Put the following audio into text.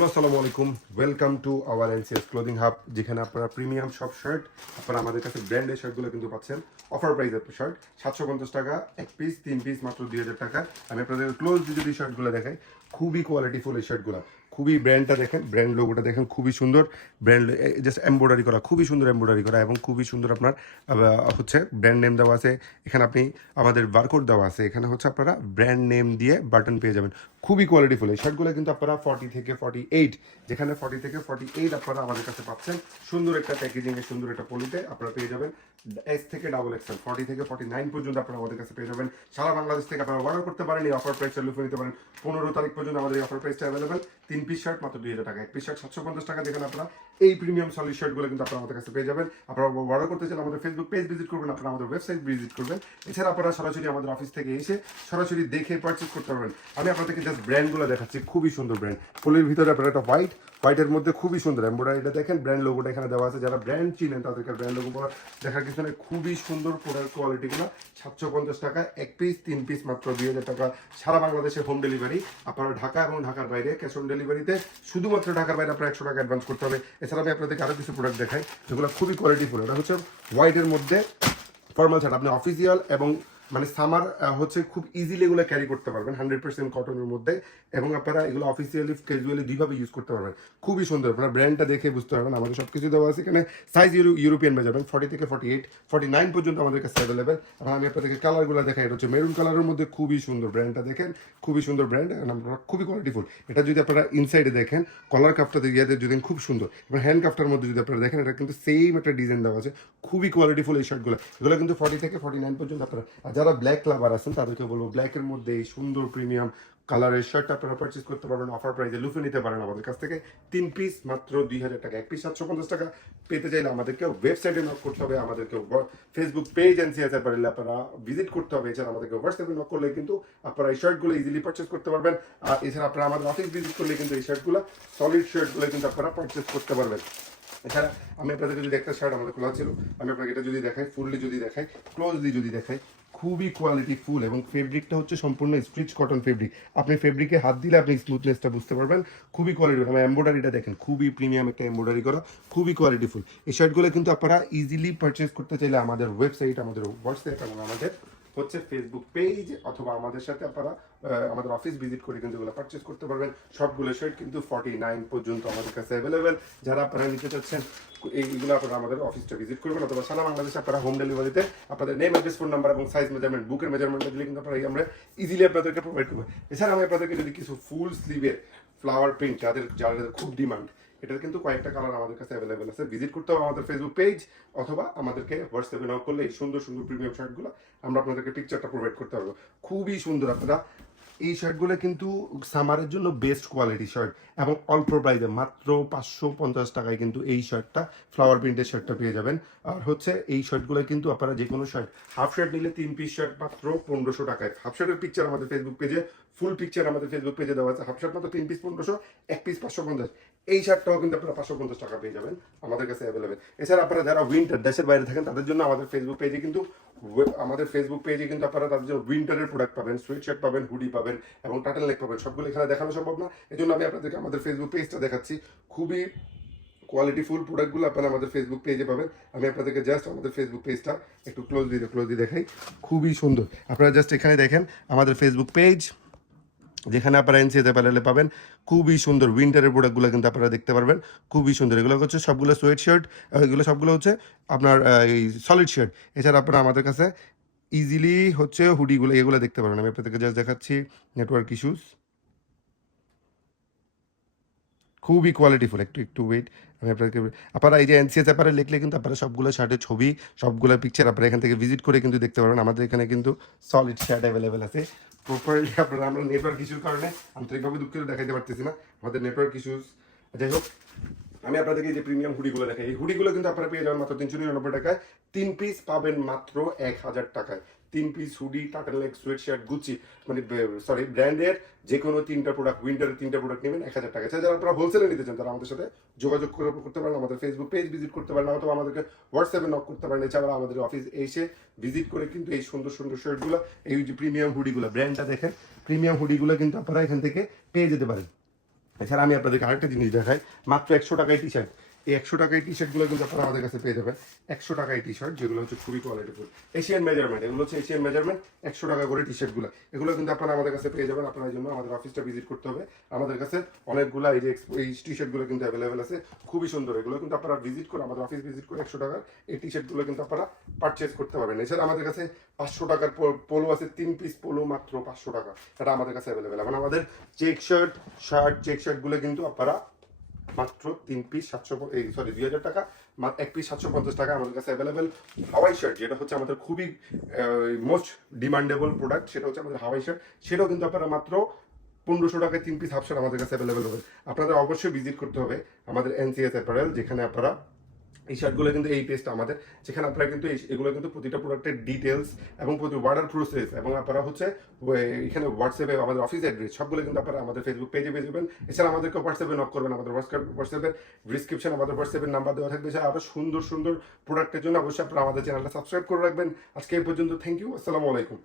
Hello আসসালামু আলাইকুম, welcome to our NCS clothing hub, যেখানে আপনারা প্রিমিয়াম সব শার্ট আপনারা আমাদের কাছে ব্র্যান্ডের শার্টগুলো কিন্তু পাচ্ছেন অফার প্রাইসের শার্ট 750 টাকা এক পিস, 3 পিস মাত্র 2000 টাকা। আমি আপনাদের ক্লোজ যদি শার্টগুলো দেখাই, খুবই কোয়ালিটিফুল এই শার্টগুলো। খুবই ব্র্যান্ডটা দেখেন, ব্র্যান্ড লোগোটা দেখেন, খুবই সুন্দর ব্র্যান্ড, জাস্ট এমব্রয়ডারি করা, খুবই সুন্দর এমব্রয়ডারি করা এবং খুবই সুন্দর আপনার হচ্ছে ব্র্যান্ড নেম দেওয়া আছে। এখানে আপনি আমাদের বারকোড দেওয়া আছে, এখানে হচ্ছে আপনারা ব্র্যান্ড নেম দিয়ে বাটন পেয়ে যাবেন। খুবই কোয়ালিটিফুল এই শার্টগুলো কিন্তু আপনারা 40 থেকে 48, যেখানে 40 থেকে 48 আপনারা আমাদের কাছে পাচ্ছেন সুন্দর একটা প্যাকেজিংয়ে, সুন্দর একটা পলিতে আপনারা পেয়ে যাবেন। এস থেকে ডাবল এক্সেল 40 থেকে 49 পর্যন্ত আপনারা আমাদের কাছে পেয়ে যাবেন। সারা বাংলাদেশ থেকে আপনারা অর্ডার করতে পারেন, এই অফার প্রাইসটা লুফে নিতে পারেন। 15 তারিখ পর্যন্ত আমাদের এই অফার প্রাইসটা অ্যাভেলেবেল। 3 পিস শার্ট মাত্র 2000 টাকা, 1 পিস শার্ট 750 টাকা, যেখানে আপনারা এই প্রিমিয়াম সলিড শার্টগুলো কিন্তু আপনারা আমাদের কাছে পেয়ে যাবেন। আপনারা অর্ডার করতে চাইলে আমাদের ফেসবুক পেজ ভিজিট করবেন, আপনারা আমাদের ওয়েবসাইট ভিজিট করবেন। এছাড়া আপনারা সরাসরি আমাদের অফিস থেকে এসে সরাসরি দেখে পারচেজ করতে পারবেন। আমি আপনাদেরকে জাস্ট ব্র্যান্ডগুলো দেখাচ্ছি, খুবই সুন্দর ব্র্যান্ড। ফুলের ভিতরে আপনারা একটা হোয়াইটের মধ্যে খুবই সুন্দর এমব্রয়ডারিটা দেখেন, ব্র্যান্ড লোগোটা এখানে দেওয়া আছে। যারা ব্র্যান্ড চিনেন তাদেরকে ব্র্যান্ড লোগো দেখার কিছু নেই। খুবই সুন্দর প্রোডাক্ট কোয়ালিটিগুলো। 750 টাকা এক পিস, 3 পিস মাত্র 2000 টাকা। সারা বাংলাদেশে হোম ডেলিভারি। আপনারা ঢাকা এবং ঢাকার বাইরে ক্যাশ অন ডেলিভারিতে, শুধুমাত্র ঢাকার বাইরে আপনার 100 টাকা অ্যাডভান্স করতে হবে। এছাড়া আমি আপনাদেরকে আরও কিছু প্রোডাক্ট দেখাই যেগুলো খুবই কোয়ালিটিফুল। এটা হচ্ছে হোয়াইটের মধ্যে ফর্মাল শার্ট, আপনি অফিসিয়াল এবং মানে সামার হচ্ছে খুব ইজিলি এগুলো ক্যারি করতে পারবেন, 100% কটনের মধ্যে, এবং আপনারা এগুলো অফিসিয়ালি ক্যাজুয়ালি দুইভাবে ইউজ করতে পারবেন। খুবই সুন্দর, আপনারা ব্র্যান্ডটা দেখে বুঝতে পারবেন। আমাদের সব কিছু দেওয়া আছে এখানে। সাইজ ইউরোপিয়ান মেজারমেন্ট 40 থেকে 48, 49 পর্যন্ত আমাদের কাছে অ্যাভেলেবেল। এবং আমি আপনাদেরকে কালারগুলো দেখাই। এটা হচ্ছে মেরুন কালারের মধ্যে, খুবই সুন্দর ব্র্যান্ডটা দেখেন, খুবই সুন্দর ব্র্যান্ড, খুবই কোয়ালিটিফুল। এটা যদি আপনারা ইনসাইডে দেখেন, কলার কাপটা ইয়াতে যদি খুব সুন্দর, এবং হ্যান্ড কাপটার মধ্যে যদি আপনারা দেখেন, এটা কিন্তু সেম একটা ডিজাইন দেওয়া আছে। খুবই কোয়ালিটিফুল এই শার্টগুলো। এগুলো কিন্তু 40 থেকে 49 পর্যন্ত আপনারা। আর যারা ব্ল্যাক লাভার আছেন তাদেরকে বলবো, ব্ল্যাকের মধ্যে এই সুন্দর প্রিমিয়াম কালারের শার্টটা আপনারা পারচেস করতে পারবেন অফার প্রাইসে, লুফে নিতে পারেন আমাদের কাছ থেকে। 3 পিস মাত্র 2000 টাকা, 1 পিস 750 টাকা। পেতে চাইলে আমাদেরকে ওয়েবসাইটে নক করতে হবে, আমাদেরকে ফেসবুক পেজ এনসিএস পারলে আপনারা ভিজিট করতে হবে। এছাড়া আমাদেরকে হোয়াটসঅ্যাপে নক করলে কিন্তু আপনারা এই শার্টগুলো ইজিলি পারচেস করতে পারবেন। আর এছাড়া আপনারা আমাদের অফিস ভিজিট করলে কিন্তু এই শার্টগুলো, সলিড শার্টগুলো কিন্তু আপনারা পারচেস করতে পারবেন। এছাড়া আমি আপনাদেরকে যদি একটা শার্ট আমাদের খোলা ছিল, আমি আপনাকে এটা যদি দেখাই, ফুললি যদি দেখাই, ক্লোজলি যদি দেখাই, খুবই কোয়ালিটি ফুল, এবং ফেব্রিকটা হচ্ছে সম্পূর্ণ স্ট্রিচ কটন ফেব্রিক। আপনি ফেব্রিকে হাত দিলে আপনি স্মুথনেসটা বুঝতে পারবেন। খুবই কোয়ালিটি। আমার এমব্রয়ডারিটা দেখেন, খুবই প্রিমিয়াম একটা এমব্রয়ডারি করা, খুবই কোয়ালিটিফুল। এই শার্টগুলো কিন্তু আপনারা ইজিলি পারচেস করতে চাইলে আমাদের ওয়েবসাইট, আমাদের হোয়াটসঅ্যাপ এবং আমাদের হচ্ছে ফেসবুক পেজ, অথবা আমাদের সাথে আপনারা আমাদের অফিস ভিজিট করে কিন্তু এগুলো পারচেস করতে পারবেন। সবগুলো শার্ট কিন্তু 49 পর্যন্ত আমাদের কাছে অ্যাভেলেবেল। যারা আপনারা নিতে চাচ্ছেন এইগুলো আপনারা আমাদের অফিসটা ভিজিট করবেন, অথবা সারা বাংলাদেশে আপনারা হোম ডেলিভারিতে আপনাদের নেম, অ্যাড্রেস, ফোন নাম্বার এবং সাইজ মেজারমেন্ট, বুকের মেজারমেন্টটা দিলে কিন্তু আপনারা আমরা ইজিলি আপনাদেরকে প্রোভাইড করবো। এছাড়া আমি আপনাদেরকে যদি কিছু ফুল স্লিভের ফ্লাওয়ার প্রিন্ট, যাদের খুব ডিমান্ড, এটার কিন্তু কয়েকটা কালার আমাদের কাছে অ্যাভেলেবেল আছে। ভিজিট করতে হবে আমাদের ফেসবুক পেজ, অথবা আমাদেরকে হোয়াটসঅ্যাপে নক করলে এই সুন্দর সুন্দর প্রিমিয়াম শার্টগুলো আমরা আপনাদেরকে পিকচারটা প্রোভাইড করতে পারবো। খুবই সুন্দর। আপনারা এই শার্টগুলো কিন্তু সামারের জন্য বেস্ট কোয়ালিটি শার্ট, এবং অল্প প্রাইসে মাত্র 550 টাকায় কিন্তু এই শার্টটা, ফ্লাওয়ার প্রিন্টের শার্টটা পেয়ে যাবেন। আর হচ্ছে এই শার্টগুলো কিন্তু আপনারা যে কোনো শার্ট, হাফ শার্ট নিলে 3 পিস শার্ট মাত্র 1500 টাকায়। হাফ শার্টের পিকচার আমাদের ফেসবুক পেজে, ফুল পিকচার আমাদের ফেসবুক পেজে দেওয়া আছে। হাফ শার্ট মাত্র 3 পিস 1500, 1 পিস 550। এই শার্টটাও কিন্তু আপনারা 550 টাকা পেয়ে যাবেন আমাদের কাছে অ্যাভেলেবেল। এছাড়া আপনারা যারা উইন্টার, দেশের বাইরে থাকেন, তাদের জন্য আমাদের ফেসবুক পেজে কিন্তু আপনারা তাদের জন্য উইন্টারের প্রোডাক্ট পাবেন, সোয়েট শার্ট পাবেন, হুডি পাবেন এবং টার্টেল নেক পাবেন। সবগুলো এখানে দেখানো সম্ভব না, এই জন্য আমি আপনাদেরকে আমাদের ফেসবুক পেজটা দেখাচ্ছি। খুবই কোয়ালিটিফুল প্রোডাক্টগুলো আপনারা আমাদের ফেসবুক পেজে পাবেন। আমি আপনাদেরকে জাস্ট আমাদের ফেসবুক পেজটা একটু ক্লোজলি দেখাই। খুবই সুন্দর। আপনারা জাস্ট এখানে দেখেন আমাদের ফেসবুক পেজ, যেখানে আপনারা এনসিএতে প্যানেলে পাবেন। খুবই সুন্দর উইন্টারের প্রোডাক্টগুলো কিন্তু আপনারা দেখতে পারবেন। খুবই সুন্দর। এগুলো হচ্ছে সবগুলো সোয়েট শার্ট, এগুলো সবগুলো হচ্ছে আপনার এই সলিড শার্ট। এছাড়া আপনারা আমাদের কাছে ইজিলি হচ্ছে হুডিগুলো, এগুলো দেখতে পারবেন। আমি আপনাদেরকে জাস্ট দেখাচ্ছি। নেটওয়ার্ক ইস্যুস, খুবই কোয়ালিটিফুল। একটু ওয়েট, আমি আপনাদেরকে, আপনারা এই যে এনসিএস ব্যাপারে লিখলে কিন্তু আপনারা সবগুলো শার্টের ছবি, সবগুলো পিকচার আপনারা এখান থেকে ভিজিট করে কিন্তু দেখতে পারবেন। আমাদের এখানে কিন্তু সলিড শার্ট অ্যাভেলেবেল আছে প্রপারলি। আপনারা, আমরা নেটওয়ার্ক ইস্যুর কারণে আন্তরিকভাবে দুঃখিত দেখাতে পারতেছি না, আমাদের নেটওয়ার্ক ইস্যুস। যাই হোক, আমি আপনাদেরকে যে প্রিমিয়াম হুডিগুলো দেখাই, এই হুডিগুলো কিন্তু আপনারা পেয়ে যাবেন মাত্র 399 টাকায়। 3 পিস পাবেন মাত্র 1000 টাকায়। 3 piece hoodie, turtleneck, sweat shirt, Gucci, মানে সরি ব্র্যান্ডের যে কোনো 3টা প্রোডাক্ট, উইন্টারের 3টা প্রোডাক্ট নেবেন 1000 টাকা। যারা আপনারা হোলসেলে নিতে চান, তারা আমাদের সাথে যোগাযোগ করতে পারেন, আমাদের ফেসবুক পেজ ভিজিট করতে পারেন, অথবা আমাদেরকে হোয়াটসঅ্যাপে নক করতে পারেন। এছাড়া আমাদের অফিস এসে ভিজিট করে কিন্তু এই সুন্দর সুন্দর শার্টগুলো, এই যে প্রিমিয়াম হুডিগুলো, ব্র্যান্ডটা দেখেন, প্রিমিয়াম হুডিগুলো কিন্তু আপনারা এখান থেকে পেয়ে যেতে পারেন। এছাড়া আমি আপনাদেরকে আরেকটা জিনিস দেখাই, মাত্র 100 টাকায় টি শার্ট। এই 100 টাকায় টি শার্টগুলো কিন্তু আপনারা আমাদের কাছে পেয়ে যাবেন। 100 টাকায় টি শার্ট, যেগুলো হচ্ছে খুবই কোয়ালিটিফুল, এশিয়ান মেজারমেন্ট, এগুলো হচ্ছে এশিয়ান মেজারমেন্ট, 100 টাকা করে টি শার্টগুলো, এগুলো কিন্তু আপনারা আমাদের কাছে পেয়ে যাবেন। আপনার জন্য আমাদের অফিসটা ভিজিট করতে হবে। আমাদের কাছে অনেকগুলো এই যে এই টি শার্টগুলো কিন্তু অ্যাভেলেবেল আছে, খুবই সুন্দর। এগুলো কিন্তু আপনারা ভিজিট করে, আমাদের অফিস ভিজিট করে 100 টাকার এই টি শার্টগুলো কিন্তু আপনারা পারচেজ করতে পারবেন। এছাড়া আমাদের কাছে 500 টাকার পোলো আছে, 3 পিস পোলো মাত্র 500 টাকা, এটা আমাদের কাছে অ্যাভেলেবেল। এখন আমাদের চেক চেক শার্টগুলো কিন্তু আপনারা মাত্র 3 পিস 2000 টাকা, এক পিস 750 টাকা আমাদের কাছে অ্যাভেলেবেল। হাওয়াই শার্ট, যেটা হচ্ছে আমাদের খুবই মোস্ট ডিমান্ডেবল প্রোডাক্ট, সেটা হচ্ছে আমাদের হাওয়াই শার্ট, সেটাও কিন্তু আপনারা মাত্র 1500 টাকায় 3 পিস হাফ শার্ট আমাদের কাছে অ্যাভেলেবেল হবে। আপনাদের অবশ্যই ভিজিট করতে হবে আমাদের এনসিএস অ্যাপারেল, যেখানে আপনারা এই শার্টগুলো কিন্তু এই পেজটা আমাদের, যেখানে আপনারা কিন্তু এগুলো কিন্তু প্রতিটা প্রোডাক্টের ডিটেলস এবং প্রতি অর্ডার প্রসেস, এবং আপনারা হচ্ছে এখানে হোয়াটসঅ্যাপে আমাদের অফিস অ্যাড্রেস সবগুলো কিন্তু আপনারা আমাদের ফেসবুক পেজে পেয়ে যাবেন। এছাড়া আমাদেরকে হোয়াটসঅ্যাপে নক করবেন, আমাদের হোয়াটসঅ্যাপের ডিসক্রিপশন আমাদের হোয়াটসঅ্যাপের নাম্বার দেওয়া থাকবে। এছাড়া আরও সুন্দর সুন্দর প্রোডাক্টের জন্য অবশ্যই আপনারা আমাদের চ্যানেলটা সাবস্ক্রাইব করে রাখবেন। আজকে এই পর্যন্ত, থ্যাংক ইউ, আসসালামু আলাইকুম।